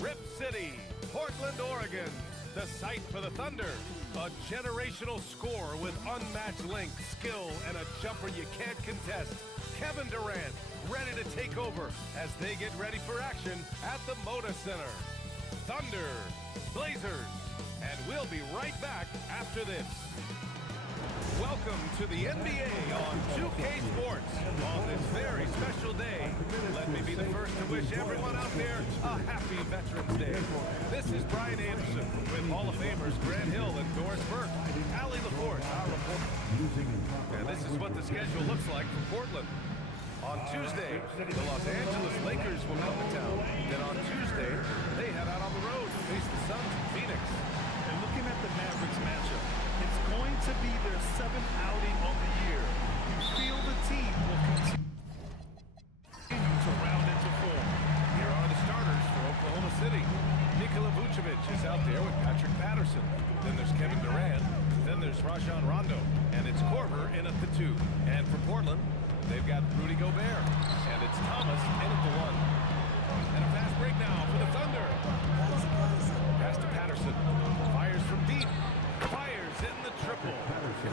Rip City, Portland, Oregon, the site for the Thunder. A generational score with unmatched length, skill, and a jumper you can't contest. Kevin Durant ready to take over as they get ready for action at the Moda Center. Thunder, Blazers, and we'll be right back after this. Welcome to the NBA on 2K Sports on this very special day. Let me be the first to wish everyone out there a happy Veterans Day. This is Brian Anderson with Hall of Famers Grant Hill and Doris Burke. Allie LaForce, our reporter. And this is what the schedule looks like for Portland. On Tuesday, the Los Angeles Lakers will come to town. Then on Tuesday, they head out on the road to face the Suns in Phoenix. And looking at the Mavericks matchup, it's going to be their 7th outing on the year. You feel the team will continue to round into form. Here are the starters for Oklahoma City. Nikola Vucevic is out there with Patrick Patterson. Then there's Kevin Durant. Then there's Rajon Rondo. And it's Korver in at the 2. And for Portland, they've got Rudy Gobert. And it's Thomas in at the 1. And a fast break now for the Thunder. Pass to Patterson. Fires from deep. Fires in the triple.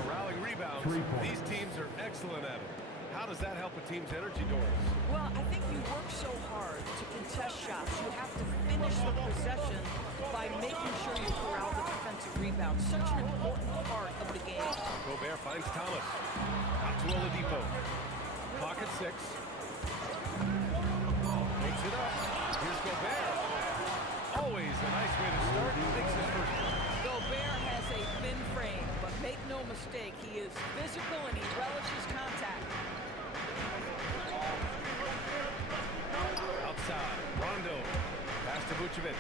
Corralling rebounds. These teams are excellent at it. How does that help a team's energy, Doris? Well, I think you work so hard to contest shots. You have to finish the possession by making sure you corral the defensive rebound. Such an important part of the game. Gobert finds Thomas. Out to Oladipo. Clock at 6. Makes it up. Here's Gobert. Always a nice way to start. He makes his first one. Gobert has a thin frame, but make no mistake, he is physical and he relishes contact. Outside, Rondo. Pass to Vucevic.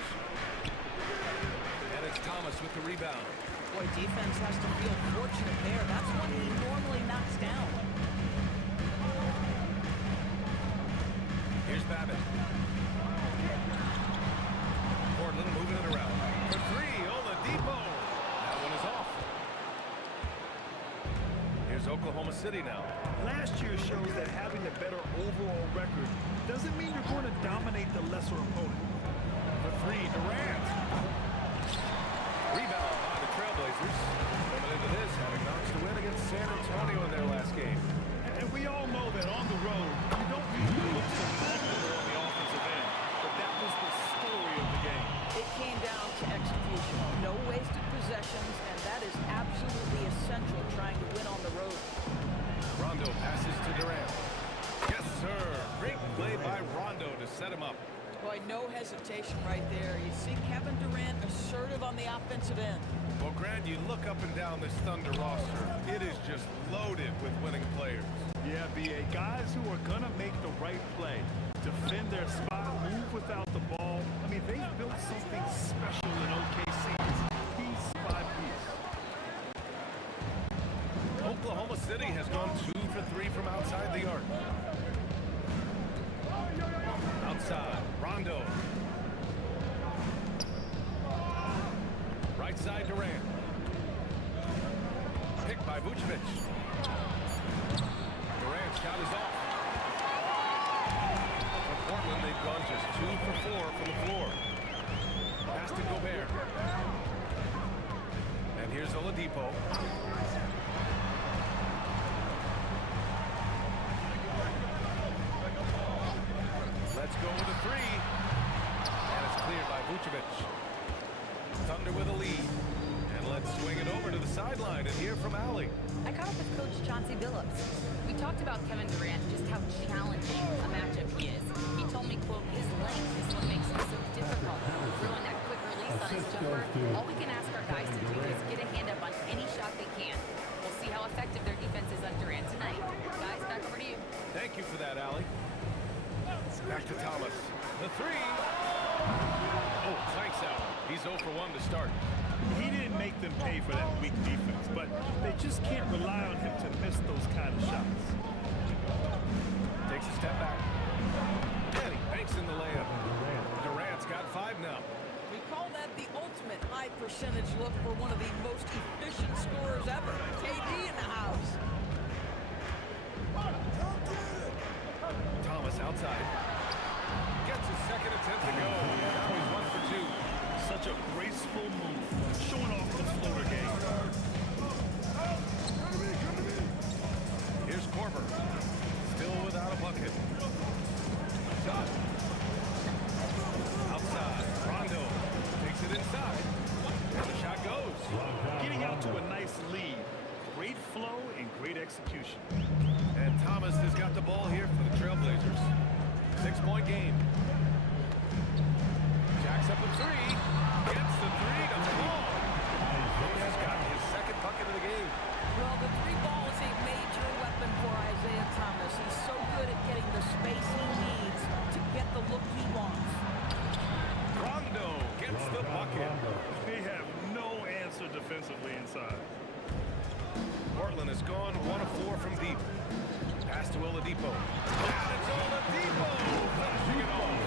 And it's Thomas with the rebound. Boy, defense has to feel fortunate there. That's one he normally knocks down. Here's Babbitt. Portland moving it around. For 3, Oladipo. That one is off. Here's Oklahoma City now. Last year shows that having a better overall record doesn't mean you're going to dominate the lesser opponent. For 3, Durant. Rebound by the Trailblazers. Coming into this, having notched a win against San Antonio in their last game. And we all know that on the road, you don't usually look so comfortable on the offensive end. But that was the story of the game. It came down to execution. No wasted possessions, and that is absolutely essential trying to win on the road. Rondo passes to Durant. Yes, sir. Great play by Rondo to set him up. Boy, no hesitation right there. You see Kevin Durant assertive on the offensive end. Well, Grant, you look up and down this Thunder roster. It is just loaded with winning players. Yeah, B.A. Guys who are going to make the right play, defend their spot, move without the ball. I mean, they've built something special in OKC, piece by piece. Oklahoma City has gone 2 for 3 from outside the arc. Outside, Rondo. Right side, Durant. Picked by Vucevic. Durant's shot is off. For Portland, they've gone just 2 for 4 from the floor. Pass to Gobert. And here's Oladipo. Let's go with a 3. And it's cleared by Vucevic. Thunder with a lead. And let's swing it over to the sideline and hear from Allie. I caught up with Coach Chauncey Billups. We talked about Kevin Durant, just how challenging a matchup he is. He told me, quote, his length is what makes him so difficult. Throwing that quick release on his jumper, all we can ask our guys to do is get a hand up on any shot they can. We'll see how effective their defense is on Durant tonight. Guys, back over to you. Thank you for that, Allie. Back to Thomas. The 3. Oh, clanks out. He's 0 for 1 to start. He didn't make them pay for that weak defense, but they just can't rely on him to miss those kind of shots. Takes a step back. And he banks in the layup. Durant's got 5 now. We call that the ultimate high percentage look for one of the most efficient scorers ever. KD in the house. Thomas outside. Gets his second attempt to go. Now he's 1 for two. Such a graceful move, showing off the floater game. Here's Korver. Still without a bucket. Outside. Rondo takes it inside. And the shot goes. Getting out to a nice lead. Great flow and great execution. And Thomas has got the ball here for the Trailblazers. 6-point game. Jacks up a three. Gets the three to fall. He has got his second bucket of the game. Well, the three ball is a major weapon for Isaiah Thomas. He's so good at getting the space he needs to get the look he wants. Rondo gets the bucket. They have no answer defensively inside. Portland has gone 1 of 4 from deep. Pass to Oladipo. And it's Oladipo finishing it off.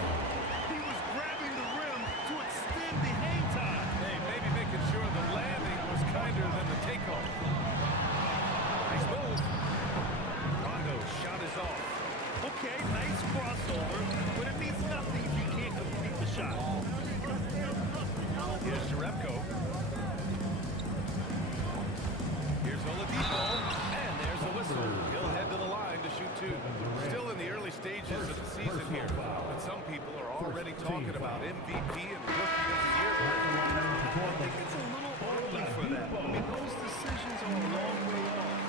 He was grabbing the rim to extend the hang time. Hey, maybe making sure the landing was kinder than the takeoff. Nice move. Rondo's shot is off. Okay, nice crossover, but it means nothing if you can't complete the shot. Here's Jerebko. Here's Oladipo. And there's a whistle. He'll head to the line to shoot two. Still in the early stages of the season here, but some people are already talking about MVP and Rookie of the Year. I think it's a little early for that. I mean, those decisions are a long way off.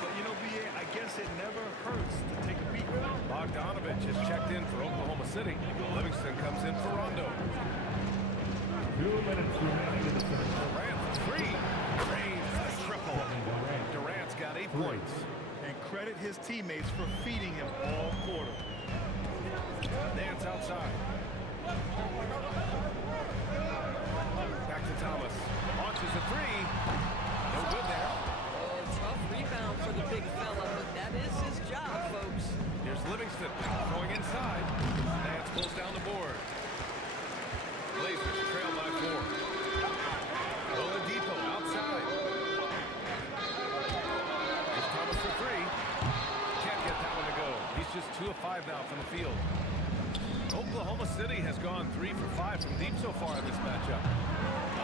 But, you know, B.A., I guess it never hurts to take a peek. Bogdanovich has checked in for Oklahoma City. Livingston comes in for Rondo. 2 minutes remaining in the third. Durant for three. Drains the triple. Durant's got 8 points. And credit his teammates for feeding him all quarter. Nance outside. Back to Thomas. Launches a three. No good there. Oh, tough rebound for the big fella, but that is his job, folks. Here's Livingston going inside. Nance pulls down the board. Blazers trail by 4. Oladipo outside. Here's Thomas for three. Can't get that one to go. He's just 2 of 5 now from the field. Oklahoma City has gone 3 for 5 from deep so far in this matchup.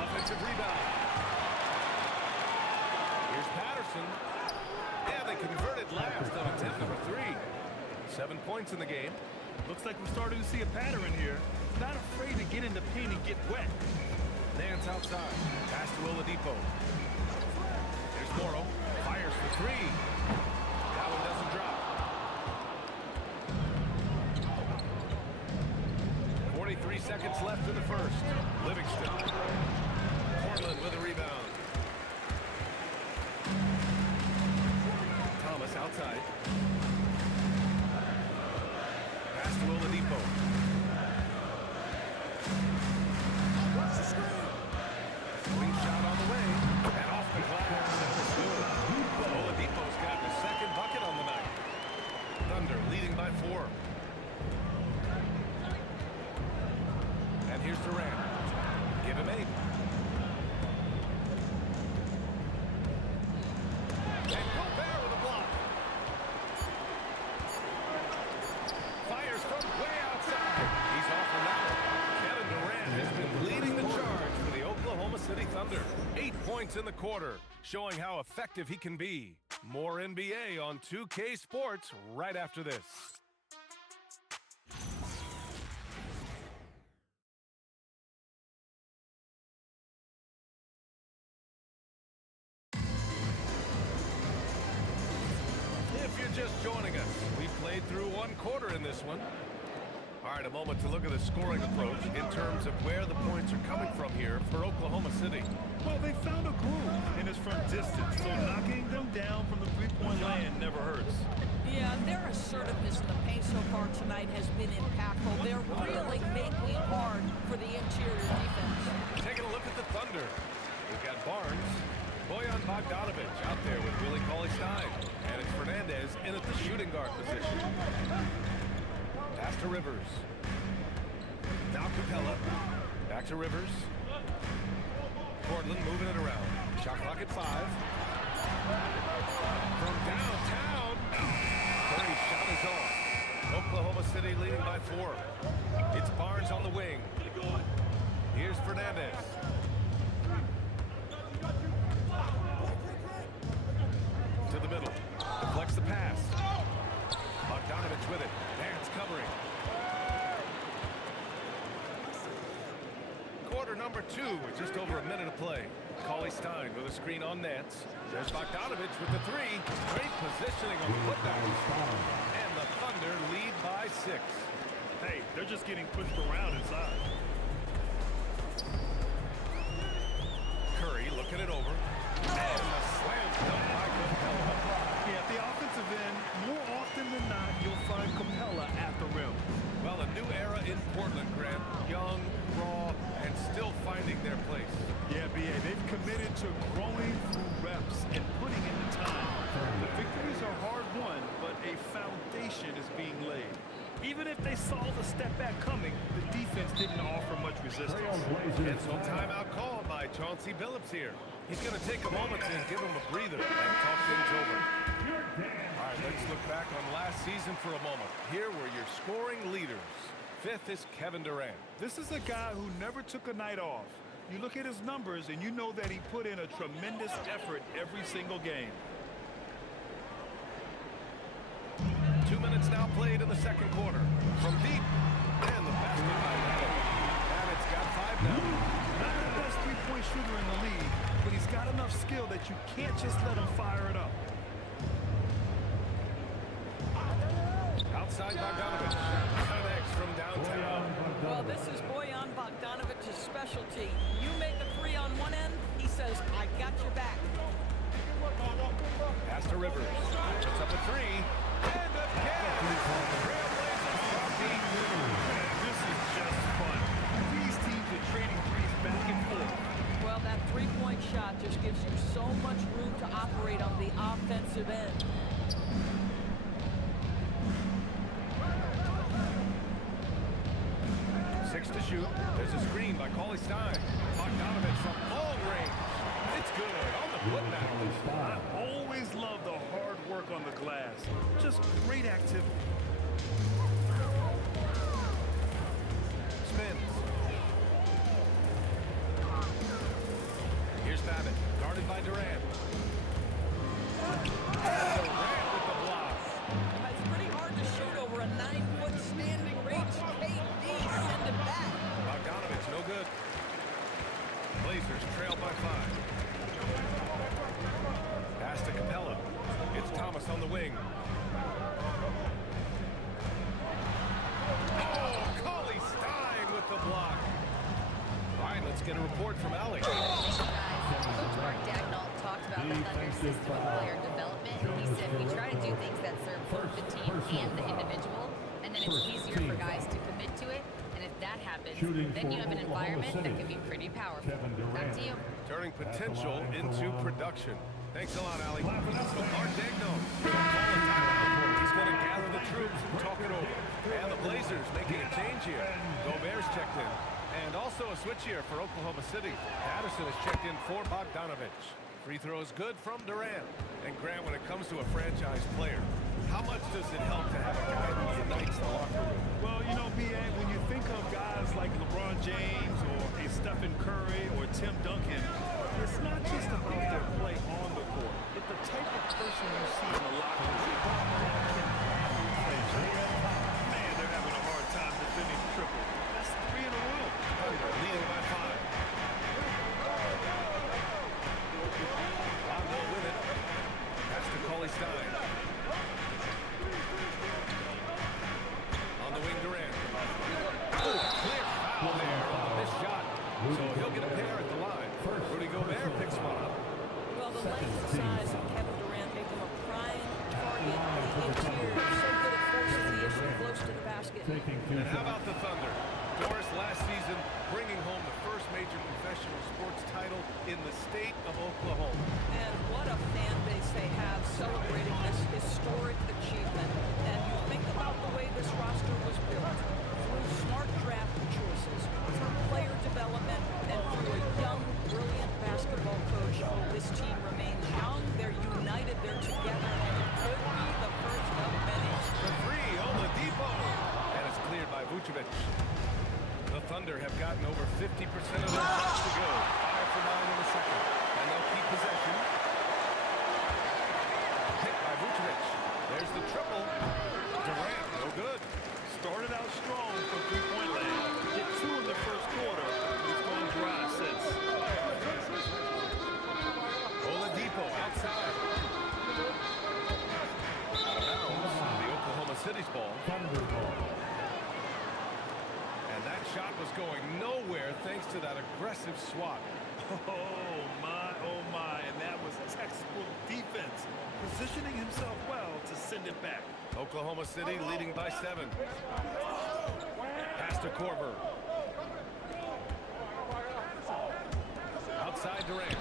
Offensive rebound. Here's Patterson. And they converted last on attempt number 3. 7 points in the game. Looks like we're starting to see a pattern here. Not afraid to get in the paint and get wet. Nance outside. Pass to Oladipo. There's Morrow. Fires for three. That one doesn't drop. 43 seconds left in the first. Livingston. Portland with a rebound. Thomas outside. Pass to Oladipo. Swing shot on the way. And off the glass. Oladipo's got the second bucket on the night. Thunder leading by 4. And here's Durant. Give him 8. And Gobert with a block. Fires from way outside. He's off on that one. Kevin Durant has been leading the charge for the Oklahoma City Thunder. 8 points in the quarter, showing how effective he can be. More NBA on 2K Sports right after this. If you're just joining us, we played through 1 quarter in this one. All right, a moment to look at the scoring approach in terms of where the points are coming from here for Oklahoma City. Well, they found a groove in it's from distance, so knocking them down from the three-point land never hurts. Yeah, and their assertiveness in the paint so far tonight has been impactful. They're really making it hard for the interior defense. Taking a look at the Thunder. We've got Barnes, Bojan Bogdanovich out there with Willie Cauley-Stein, and it's Fernandez in at the shooting guard position. Pass to Rivers. Now Capella. Back to Rivers. Portland moving it around. Shot clock at 5. From downtown. Curry's shot is off. Oklahoma City leading by 4. It's Barnes on the wing. Here's Fernandez. To the middle. Deflects the pass. Bogdanovich with it. Nance covering. Quarter number 2 with just over a minute to play. Cauley-Stein with a screen on Nance. There's Bogdanovich with the 3. Great positioning on the putback. And the Thunder lead by 6. Hey, they're just getting pushed around inside. Curry looking it over. And the slam dunk by Capella. Yeah, at the offensive end, more often than not, you'll find Capella at the rim. Well, a new era in Portland, Grant. Young, raw, and still finding their place. Yeah, B.A., they've committed to growing through reps and putting in the time. The victories are hard-won, but a foundation is being laid. Even if they saw the step back coming, the defense didn't offer much resistance. And so timeout called by Chauncey Billups here. He's going to take a moment and give him a breather and talk things over. All right, let's look back on last season for a moment. Here were your scoring leaders. 5th is Kevin Durant. This is a guy who never took a night off. You look at his numbers and you know that he put in a tremendous effort every single game. 2 minutes now played in the second quarter. From deep, and the basket by Allen. And it's got 5 now. Not the best three-point shooter in the league, but he's got enough skill that you can't just let him fire it up. Outside Bogdanovich. Connects from downtown. Well, this is Bojan Bogdanovich's specialty. You make a 3 on one end, he says, I got your back. Pass to Rivers. Puts up a 3. And again. Trailblazers from deep. This is just fun. These teams are trading threes back and forth. Well, that three-point shot just gives you so much room to operate on the offensive end. Six to shoot. There's a screen by Cauley-Stein. Bogdanovich from long range. It's good on the putback. I always love the hard work on the glass. Just great activity. Spins. Here's Babbitt. Guarded by Durant. Durant with the block. It's pretty hard to shoot over a 9-foot standing reach. KD, send it back. Bogdanovich, no good. Blazers trail by 5. Pass to Capella. It's Thomas on the wing. Oh, Cauley-Stein with the block. All right, let's get a report from Alex. Coach Mark Dagnall talked about the Thunder's system of player development. He said we try to do things that serve both the team and the individual, and then it's easier for guys to commit to it. And if that happens, then you have an environment that can be pretty powerful. Back to you. Turning potential into production. Thanks a lot, Allie. So Mark Dagnall will call a timeout. He's going to gather the troops and talk it over. And the Blazers making a change here. Gobert's checked in. And also a switch here for Oklahoma City. Patterson has checked in for Bogdanovich. Free throw is good from Durant. And Grant, when it comes to a franchise player, how much does it help to have a guy who unites the locker room? Well, you know, B.A., when you think of guys like LeBron James or a Stephen Curry or Tim Duncan, it's not just about their play on the court. It's the type of person you see in the locker room. Man, they're having a hard time defending the triple. That's 3 in a row. Leading by 5. Rondo with it. Pass to Cauley-Stein. On the wing, Durant. Oh, clear foul there on the missed shot. So he'll get a pair at the line. Rudy Gobert picks one up. Well, the length and size of Kevin Durant make him a prime target on the interior. So good at forcing the issue close to the basket. And how about the Thunder? Doris, last season, bringing home the first major professional sports title in the state of Oklahoma. And what a fan base they have celebrating this historic achievement. And you think about the way this roster was built through smart draft choices, through player development, and through a young, brilliant basketball coach. This team remains young, they're united, they're together, and it could be the first of many. The 3, Oladipo. And it's cleared by Vucevic. The Thunder have gotten over 50% of their shots to go. 5 for 9 in the second. And they'll keep possession. Hit by Vucevic. There's the triple. Durant, no good. Started out strong from three-point land. Hit 2 in the first quarter. He's gone dry since. Oladipo outside. Out of bounds. The Oklahoma City's ball. Thunder ball. And that shot was going nowhere thanks to that aggressive swat. Oh my, and that was textbook defense. Positioning himself well to send it back. Oklahoma City leading by 7. Pass to Korver. Outside Durant.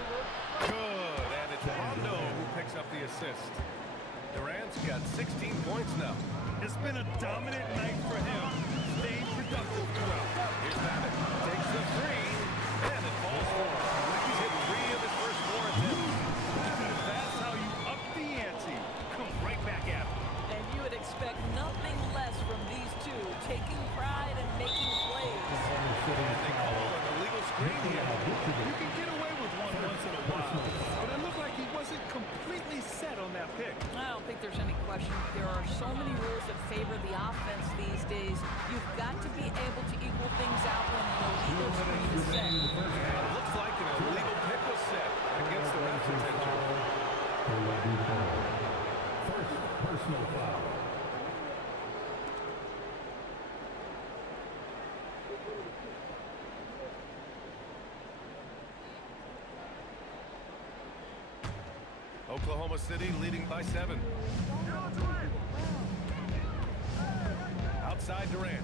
Good, and it's Rondo who picks up the assist. Durant's got 16 points now. It's been a dominant night for him. Staying productive throughout. Here's Babbitt. Takes the 3, and it falls for him. He's hit 3 of his first 4 attempts. That's how you up the ante. Come right back at him. And you would expect nothing less from these two, taking pride and making plays. And they call an illegal screen here. You can get away with one once in a while, but it looked like he wasn't completely set on that pick. I don't think there's any question. There are so many rules that favor the offense these days. You've got to be able to equal things out when an illegal screen is set. It looks like an illegal pick was set against the ref's attention. First personal foul. Oklahoma City leading by 7. Outside Durant.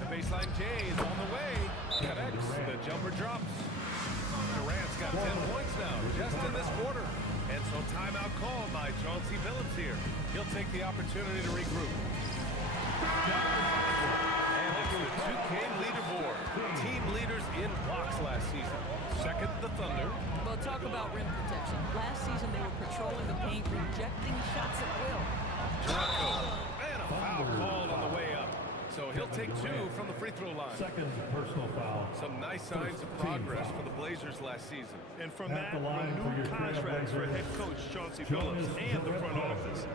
The baseline J is on the way. Connects. The jumper drops. Durant's got 10 points now, just in this quarter. And so timeout called by Chauncey Billups here. He'll take the opportunity to regroup. And it's the 2K leaderboard. Team leaders in blocks last season. Second, the Thunder. Well, talk about rim protection. Last season, they were patrolling the paint, rejecting shots at will. Toronto. And a foul called on the way up. So he'll take 2 from the free throw line. Second personal foul. Some nice signs of progress for the Blazers last season. And from At that, the line for renewed your contracts for Trailblazers, head coach Chauncey Billups and the front office.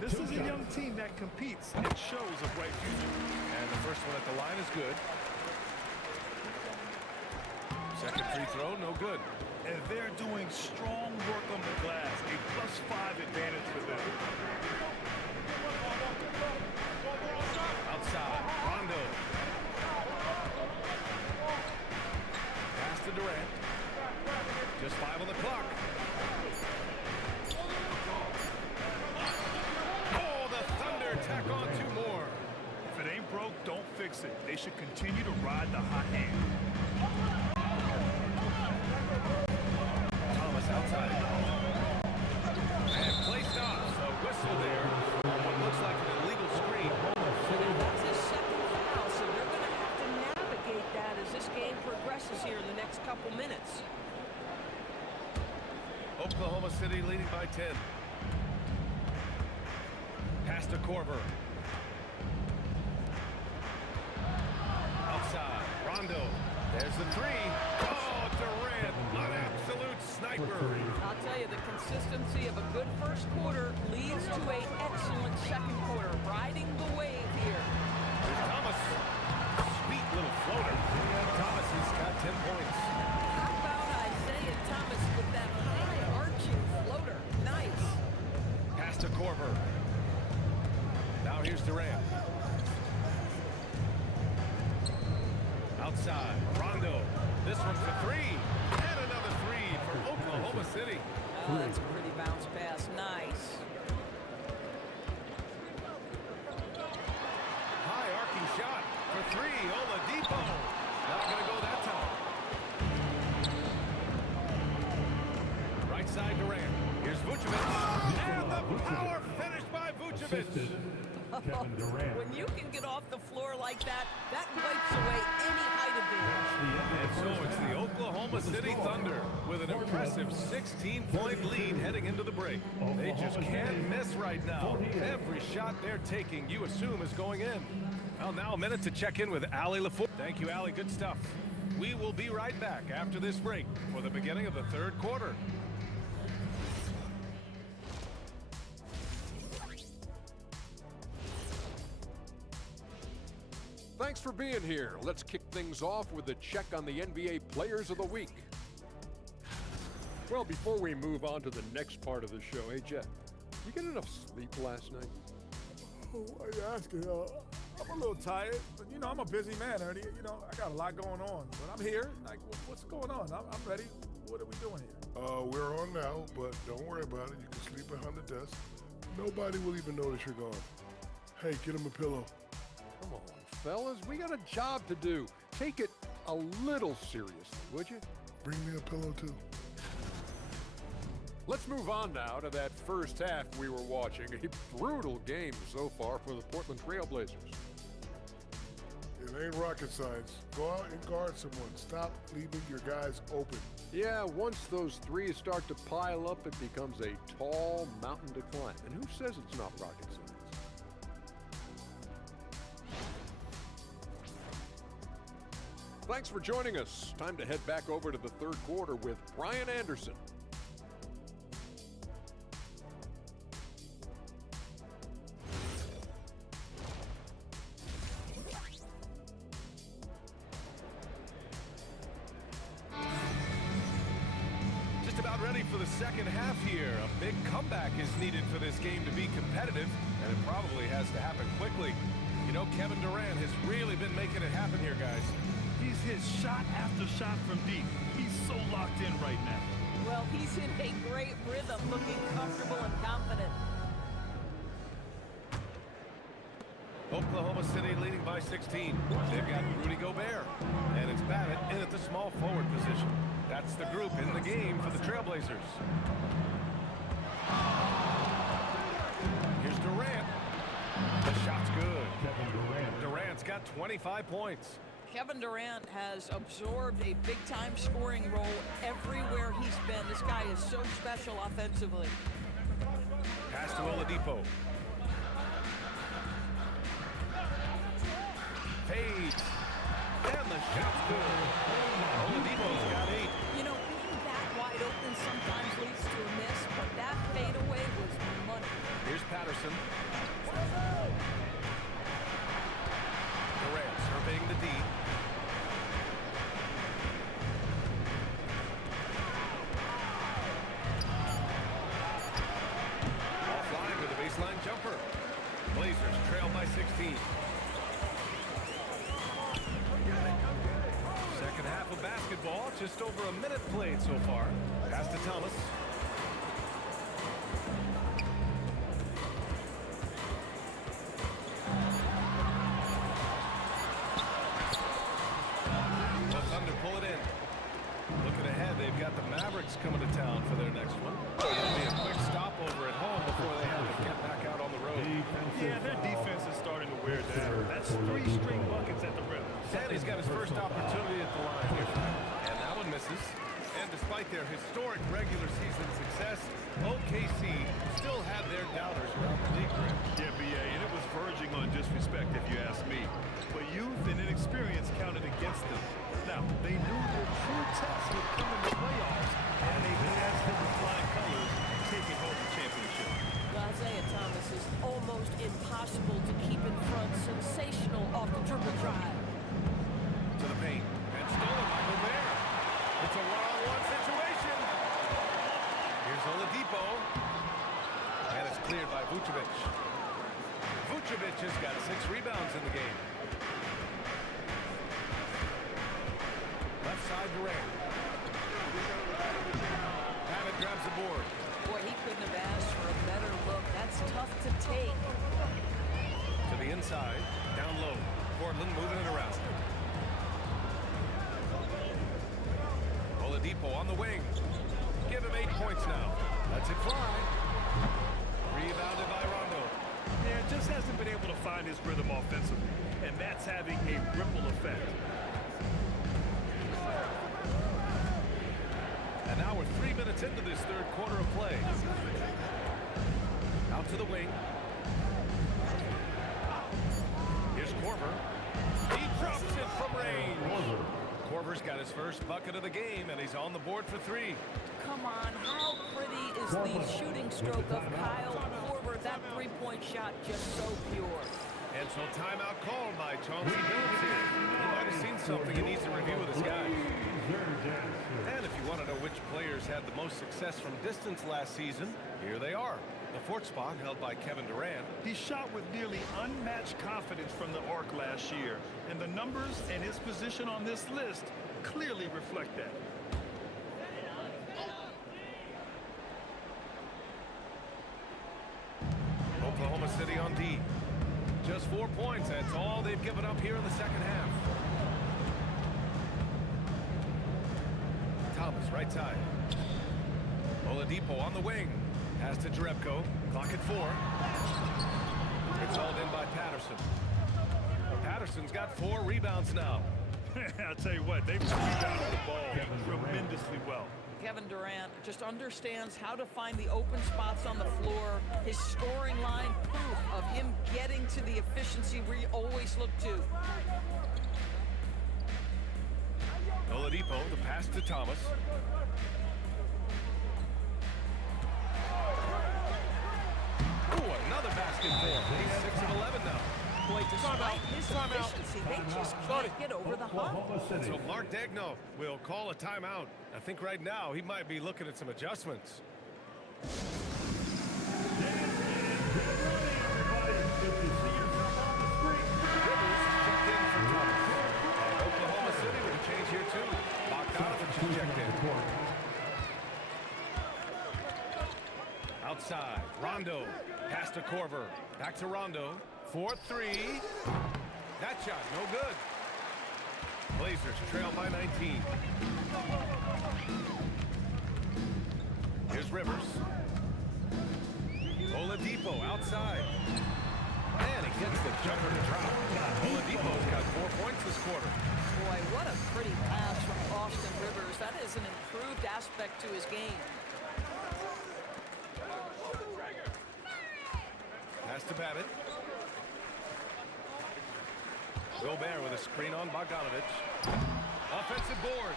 This is a young team that competes and shows a bright future. And the first one at the line is good. Second free throw, no good. And they're doing strong work on the glass, a +5 advantage for them. Outside, Rondo. Pass to Durant. Just 5 on the clock. Oh, the Thunder tack on 2 more. If it ain't broke, don't fix it. They should continue to ride the hot hand. Thomas outside. And play stops. A whistle there. What looks like an illegal screen. That's his second foul, so they're going to have to navigate that as this game progresses here in the next couple minutes. Oklahoma City leading by 10. Pass to Korver. Outside, Rondo. There's the 3. Oh, Durant, an absolute sniper. I'll tell you, the consistency of a good first quarter leads to an excellent second quarter, riding the wave here. Here's Thomas. Sweet little floater. Thomas has got 10 points. How about Isaiah Thomas with that high arching floater? Nice. Pass to Korver. Now here's Durant. Outside, Rondo. This one for 3. And another 3 for Oklahoma City. Oh, that's a pretty bounce pass. Nice. High arcing shot for 3. Oladipo. Not going to go that time. Right side Durant. Here's Vucevic. And the power finish by Vucevic. Assisted Kevin Durant. When you can get off the floor like that, that wipes away any height advantage. And so it's the Oklahoma City Thunder with an impressive 16-point lead heading into the break. They just can't miss right now. Every shot they're taking, you assume, is going in. Well, now a minute to check in with Allie LaFour. Thank you, Allie. Good stuff. We will be right back after this break for the beginning of the third quarter. Thanks for being here. Let's kick things off with a check on the NBA Players of the Week. Well, before we move on to the next part of the show, hey, Jeff, you get enough sleep last night? Oh, why are you asking? I'm a little tired, but you know, I'm a busy man, Ernie. You know, I got a lot going on, but I'm here. Like, what's going on? I'm ready. What are we doing here? We're on now, but don't worry about it. You can sleep behind the desk. Nobody will even notice you're gone. Hey, get him a pillow. Come on, fellas, we got a job to do. Take it a little seriously, would you? Bring me a pillow, too. Let's move on now to that first half we were watching. A brutal game so far for the Portland Trail Blazers. It ain't rocket science. Go out and guard someone. Stop leaving your guys open. Yeah, once those threes start to pile up, it becomes a tall mountain to climb. And who says it's not rocket science? Thanks for joining us. Time to head back over to the third quarter with Brian Anderson. Just about ready for the second half here. A big comeback is needed for this game to be competitive, and it probably has to happen quickly. You know, Kevin Durant has really been making it happen here, guys. He's hit shot after shot from deep. He's so locked in right now. Well, he's in a great rhythm, looking comfortable and confident. Oklahoma City leading by 16. They've got Rudy Gobert, and it's Babbitt in at the small forward position. That's the group in the game for the Trailblazers. Here's Durant. The shot's good. Durant's got 25 points. Kevin Durant has absorbed a big-time scoring role everywhere he's been. This guy is so special offensively. Pass to Oladipo. Fades. And the shot's good. Oladipo's got 8. You know, being that wide open sometimes leads to a miss, but that fadeaway was money. Here's Patterson. Durant surveying the D. Offline with a baseline jumper. Blazers trail by 16. Second half of basketball, just over a minute played so far. Pass to Thomas. The Thunder pull it in. Looking ahead, they've got the Mavericks coming to town for their next one. It'll be a quick stopover at home before they have to get back out on the road. Yeah, their defense is starting to wear down. That's 3 straight buckets at the rim. And he's got his first opportunity at the line here. And that one misses. And despite their historic regular season success, OKC still had their doubters around the league rim. Yeah, BA, and it was verging on disrespect if you ask me. But youth and inexperience counted against them. Now, they knew their true test would come in the playoffs, and they danced in the flying colors, taking home the championship. Isaiah Thomas is almost impossible to keep in front. Sensational off the dribble drive. To the paint. And stolen by Gobert. It's a one-on-one situation. Here's Oladipo. And it's cleared by Vucevic. Vucevic has got 6 rebounds in the game. Left side Durant. Babbitt grabs the board. Boy, he couldn't have asked for a better look. That's tough to take. To the inside. Down low. Portland moving it around. Oladipo on the wing. Give him 8 points now. Lets it fly. Rebounded by Rondo. Yeah, just hasn't been able to find his rhythm offensively, and that's having a ripple effect. And now we're 3 minutes into this third quarter of play. Out to the wing. Here's Here's Korver. He drops it from range. Korver's got his first bucket of the game, and he's on the board for 3. Come on, how pretty is the shooting stroke of Kyle Korver? That three-point shot just so pure. And so timeout called by Chauncey Billups here. He might have seen something he needs to review with his guys. And if you want to know which players had the most success from distance last season, here they are. The 4th spot held by Kevin Durant. He shot with nearly unmatched confidence from the arc last year, and the numbers and his position on this list clearly reflect that. Oklahoma City on D. Just 4 points. That's all they've given up here in the second half. Thomas, right side. Oladipo on the wing. Pass to Jerebko. Clock at 4. It's hauled in by Patterson. Patterson's got 4 rebounds now. I'll tell you what, they've rebounded the ball tremendously well. Kevin Durant just understands how to find the open spots on the floor. His scoring line, proof of him getting to the efficiency we always look to. Oladipo, the pass to Thomas. Ooh, another basket for him. He's 6 of 11 now. Boy, despite his efficiency, they just can't get over the hump. So Mark Daigneault will call a timeout. I think right now he might be looking at some adjustments. Rivers checked in for Thomas. And Oklahoma City with a change here too. Bogdanovich checked in. Outside, Rondo. Pass to Korver. Back to Rondo. 4-3. That shot, no good. Blazers trail by 19. Here's Rivers. Oladipo outside. And he gets the jumper to drop. Oladipo's got 4 points this quarter. Boy, what a pretty pass from Austin Rivers. That is an improved aspect to his game. Pass to Babbitt. Gobert with a screen on Bogdanovich. Offensive board.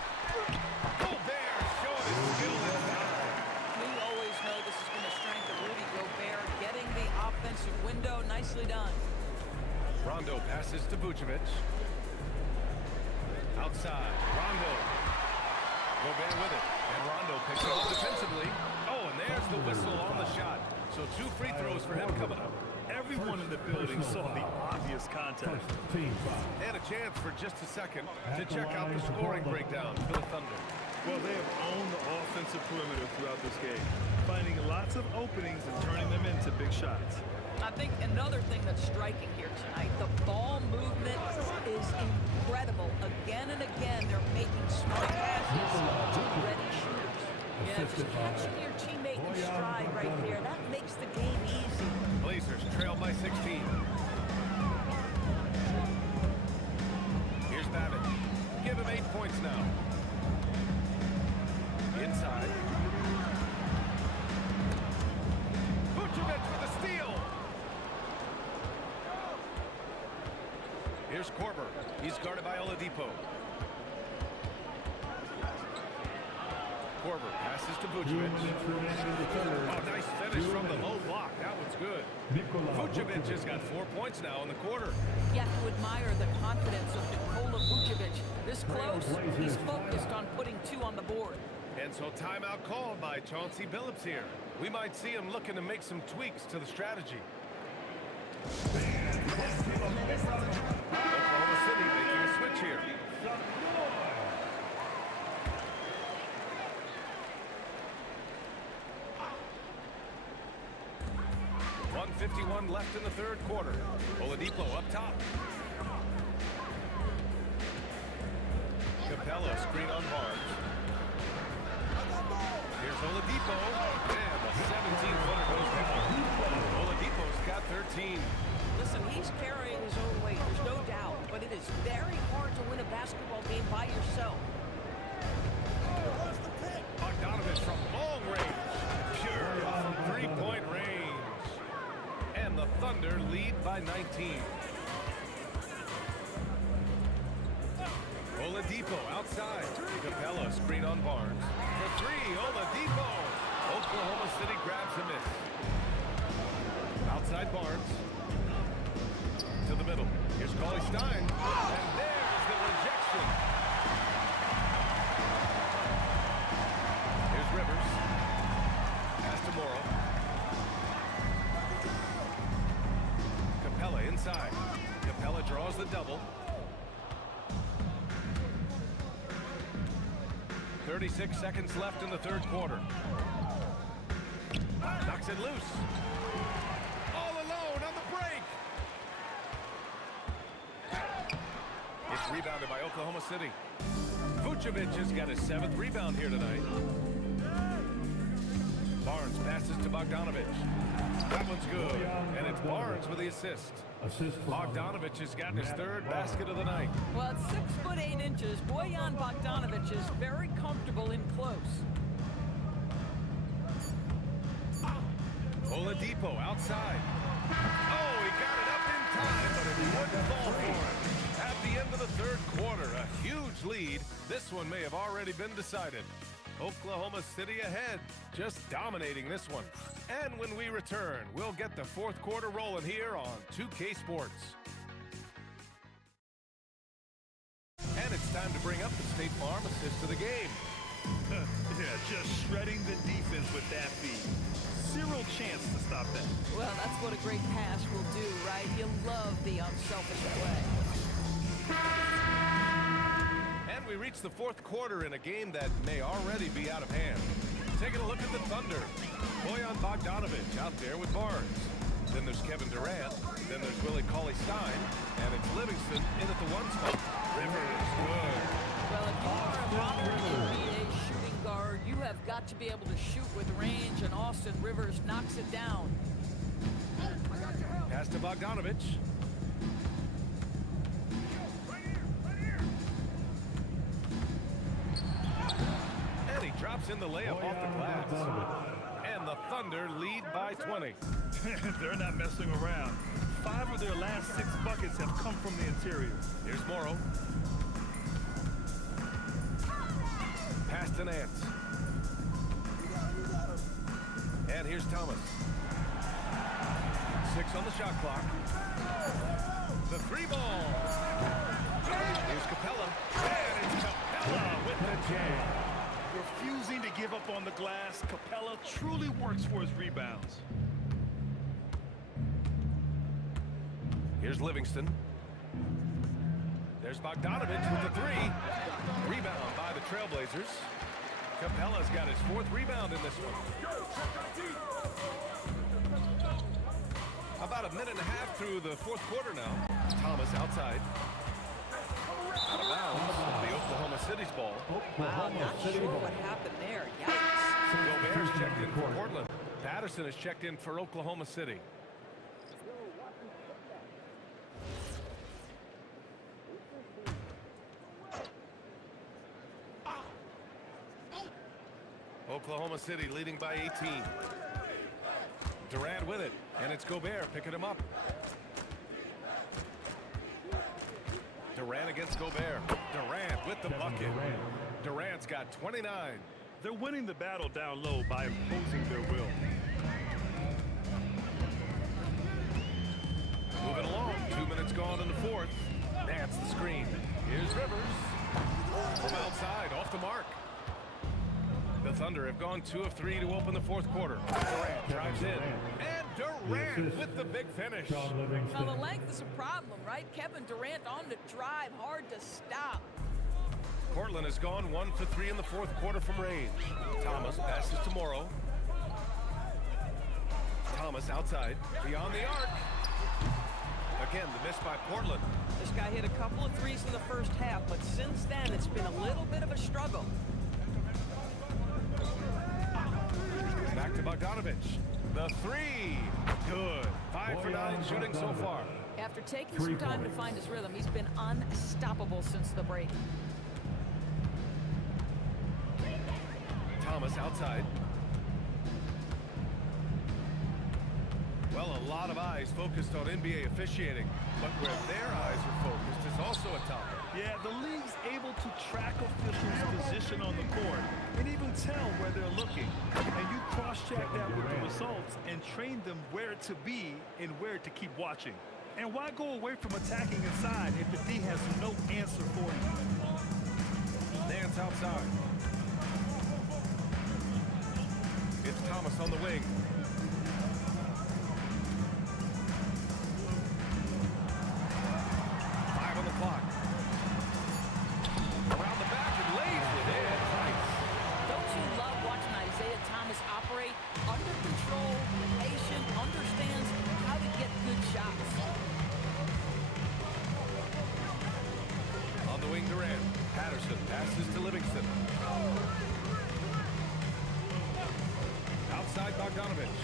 Gobert showing his skill inside. We always know this has been a strength of Rudy Gobert, getting the offensive window. Nicely done. Rondo passes to Vucevic. Outside, Rondo. Gobert with it, and Rondo picks it up defensively. Oh, and there's the whistle on the shot. So 2 free throws for him coming up. Everyone in the building saw the obvious contact. And a chance for just a second to check out the scoring breakdown for the Thunder. Well, they have owned the offensive perimeter throughout this game, finding lots of openings and turning them into big shots. I think another thing that's striking here tonight, the ball movement is incredible. Again and again, they're making smart passes to ready shooters. Yeah, just catching your teammate in stride right there, that makes the game easy. Blazers trail by 16. Here's Babbitt. Give him 8 points now. Inside. Vucevic with a steal. Here's Korver. He's guarded by Oladipo. Korver passes to Vucevic. Oh, nice finish from the low block. That one's good. Vucevic has got 4 points now in the quarter. You have to admire the confidence of Nikola Vucevic. This close, he's focused on putting 2 on the board. And so timeout called by Chauncey Billups here. We might see him looking to make some tweaks to the strategy. Oklahoma City making a switch here. 1:51 left in the third quarter. Oladipo up top. Capella screen on Barnes. Here's Oladipo. And the 17-footer goes down. Oladipo's got 13. Listen, he's carrying his own weight, there's no doubt, but it is very hard to win a basketball game by yourself. Bogdanovich from long range. Pure from 3-point range. And the Thunder lead by 19. Oladipo outside. Capella screen on Barnes. For three, Oladipo. Oklahoma City grabs a miss. Outside Barnes. To the middle. Here's Cauley Stein. And there's the rejection. Here's Rivers. Pass to Morrow. Capella inside. Capella draws the double. 36 seconds left in the third quarter. Knocks it loose. All alone on the break. It's rebounded by Oklahoma City. Vucevic has got his 7th rebound here tonight. Barnes passes to Bogdanovich. That one's good, and it's Barnes with the assist. Bogdanovich has gotten his 3rd basket of the night. Well, at 6'8". Bojan Bogdanovich is very comfortable in close. Oladipo outside. Oh, he got it up in time, but it wouldn't fall for him. At the end of the third quarter, a huge lead. This one may have already been decided. Oklahoma City ahead, just dominating this one. And when we return, we'll get the fourth quarter rolling here on 2K Sports. And it's time to bring up the State Farm assist of the game. Yeah, just shredding the defense with that feed. Zero chance to stop that. Well, that's what a great pass will do, right? You love the unselfish play. And we reach the fourth quarter in a game that may already be out of hand. Taking a look at the Thunder. Bojan Bogdanovich out there with Barnes. Then there's Kevin Durant. Then there's Willie Cauley-Stein. And it's Livingston in at the 1 spot. Rivers, good. Well, if you are a modern NBA shooting guard, you have got to be able to shoot with range, and Austin Rivers knocks it down. Pass to Bogdanovich. And he drops in the layup off the glass. And the Thunder lead by 20. They're not messing around. 5 of their last 6 buckets have come from the interior. Here's Morrow. Pass to Nance. And here's Thomas. 6 on the shot clock. The 3 ball. Here's Capella. And it's Capella with the jam. Refusing to give up on the glass, Capella truly works for his rebounds. Here's Livingston. There's Bogdanovich with the 3. Rebound by the Trailblazers. Capella's got his 4th rebound in this one. About a minute and a half through the fourth quarter now. Thomas outside. Out of bounds. The Oklahoma City's ball. Wow, not sure what happened there. Yikes. Gobert's checked in for Portland. Patterson has checked in for Oklahoma City. Oklahoma City leading by 18. Durant with it, and it's Gobert picking him up. Durant against Gobert. Durant with the bucket. Durant's got 29. They're winning the battle down low by imposing their will. Moving along, 2 minutes gone in the fourth. Nance the screen. Here's Rivers. From outside, off the mark. The Thunder have gone 2 of 3 to open the fourth quarter. Durant drives in. And Durant with the big finish. Now, the length is a problem, right? Kevin Durant on the drive, hard to stop. Portland has gone 1 for 3 in the fourth quarter from range. Thomas passes to Morrow. Thomas outside, beyond the arc. Again, the miss by Portland. This guy hit a couple of threes in the first half, but since then, it's been a little bit of a struggle. Back to Bogdanovich. The 3. Good. 5 for 9 shooting so far. After taking some time to find his rhythm, he's been unstoppable since the break. Thomas outside. Well, a lot of eyes focused on NBA officiating, but where their eyes are focused is also a topic. Yeah, the league's able to track officials' position on the court and even tell where they're looking. And you cross-check that with the results and train them where to be and where to keep watching. And why go away from attacking inside if the D has no answer for you? Nance outside. It's Thomas on the wing. Clock. Around the back and lays it in. Nice. Don't you love watching Isaiah Thomas operate? Under control, patient, understands how to get good shots. On the wing, Durant. Patterson passes to Livingston. Outside Bogdanovich.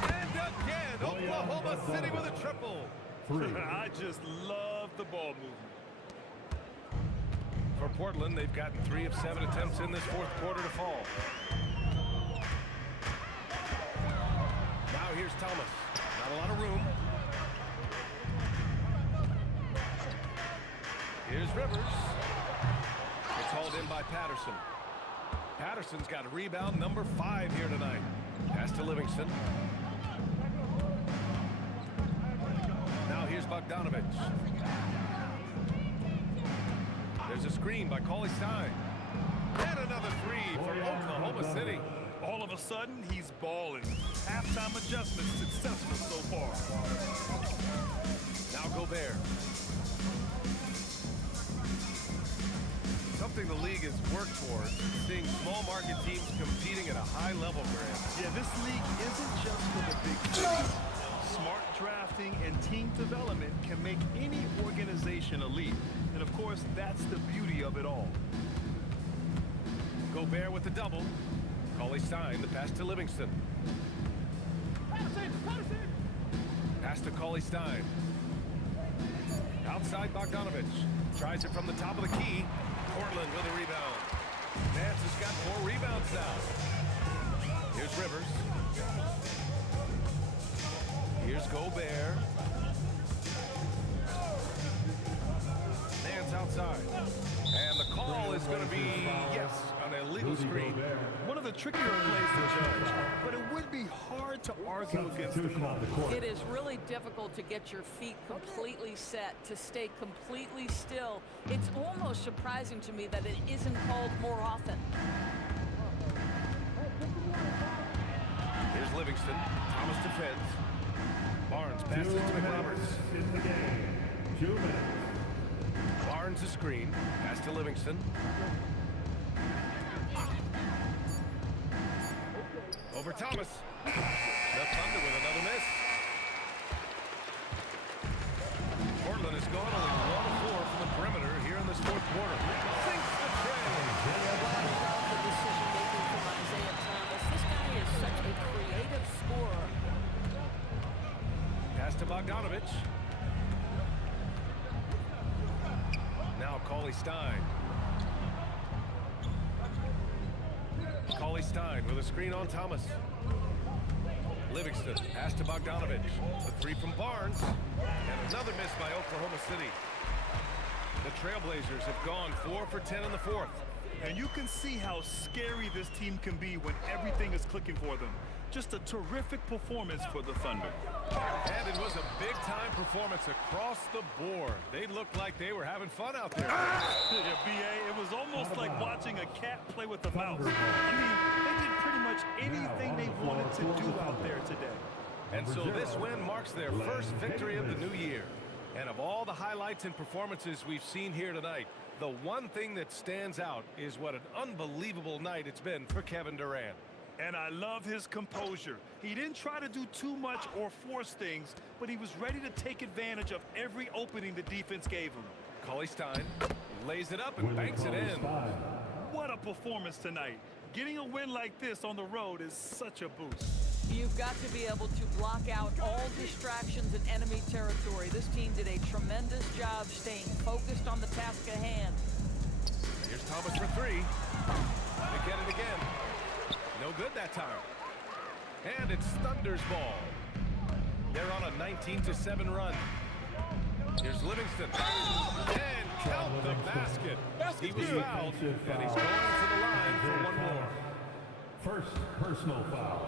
And again, Oklahoma City with a triple. I just love the ball movement. For Portland, they've gotten 3 of 7 attempts in this fourth quarter to fall. Now here's Thomas. Not a lot of room. Here's Rivers. It's hauled in by Patterson. Patterson's got a rebound number 5 here tonight. Pass to Livingston. Now here's Bogdanovich. There's a screen by Cauley-Stein. And another 3 for Oklahoma City. All of a sudden, he's balling. Halftime adjustment successful so far. Now Gobert. Something the league has worked towards, seeing small market teams competing at a high level, Grant. Yeah, this league isn't just for the big cities. Smart drafting and team development can make any organization elite. And of course, that's the beauty of it all. Gobert with the double. Cauley-Stein, the pass to Livingston. Pass to Cauley-Stein. Outside Bogdanovich. Tries it from the top of the key. Portland with a rebound. Nance has got 4 rebounds now. Here's Rivers. Here's Gobert. Nance outside. And the call is going to be, yes, an illegal screen. One of the trickier plays to judge, but it would be hard to argue against the call. It is really difficult to get your feet completely set, to stay completely still. It's almost surprising to me that it isn't called more often. Here's Livingston. Thomas defends. Barnes passes to McRoberts. In the game. 2 minutes. Barnes a screen. Pass to Livingston. Over Thomas. The Thunder with another miss. Portland has gone only 1 of 4 from the perimeter here in this fourth quarter. Sinks the tray. The decision-making from Isaiah Thomas. This guy is such a creative scorer. Pass to Bogdanovich. Now Cauley-Stein. Cauley-Stein with a screen on Thomas. Livingston, pass to Bogdanovich. The 3 from Barnes. And another miss by Oklahoma City. The Trailblazers have gone 4 for 10 in the fourth. And you can see how scary this team can be when everything is clicking for them. Just a terrific performance for the Thunder. And it was a big-time performance across the board. They looked like they were having fun out there. Yeah, B.A., it was almost like watching a cat play with a mouse. I mean, they did pretty much anything they wanted to do out there today. And so this win marks their first victory of the new year. And of all the highlights and performances we've seen here tonight, the one thing that stands out is what an unbelievable night it's been for Kevin Durant. And I love his composure. He didn't try to do too much or force things, but he was ready to take advantage of every opening the defense gave him. Cauley-Stein lays it up and banks it in. What a performance tonight. Getting a win like this on the road is such a boost. You've got to be able to block out all distractions in enemy territory. This team did a tremendous job staying focused on the task at hand. Here's Thomas for 3. Again and again. No good that time. And it's Thunder's ball. They're on a 19-7 run. Here's Livingston. And basket. He was good. fouled, Defensive and he's foul. going to the line for one more. First personal foul.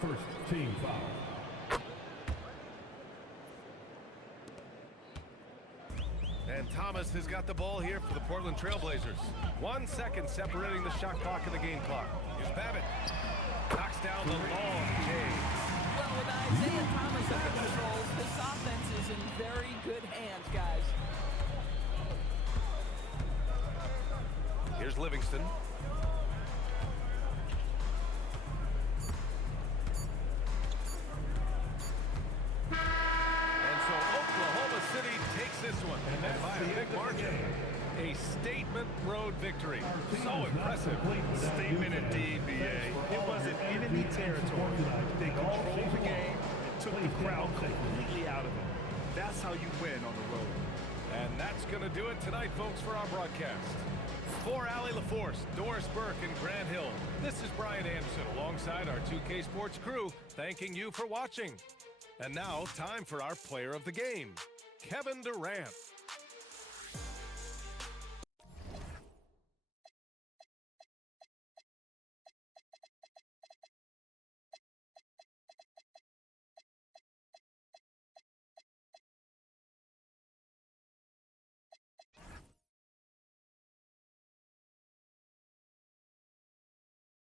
First team foul. And Thomas has got the ball here for the Portland Trailblazers. 1 second separating the shot clock and the game clock. Here's Babbitt. Knocks down the long J. Well, with Isaiah Thomas at the controls, this offense is in very good hands, guys. Here's Livingston. And so Oklahoma City takes this one, and by a big margin. A statement road victory. So impressive. Statement indeed, BA. It wasn't enemy territory. They controlled the game and took the crowd completely out of it. That's how you win on the road. And that's going to do it tonight, folks, for our broadcast. For Allie LaForce, Doris Burke, and Grant Hill, this is Brian Anderson alongside our 2K Sports crew, thanking you for watching. And now, time for our player of the game, Kevin Durant.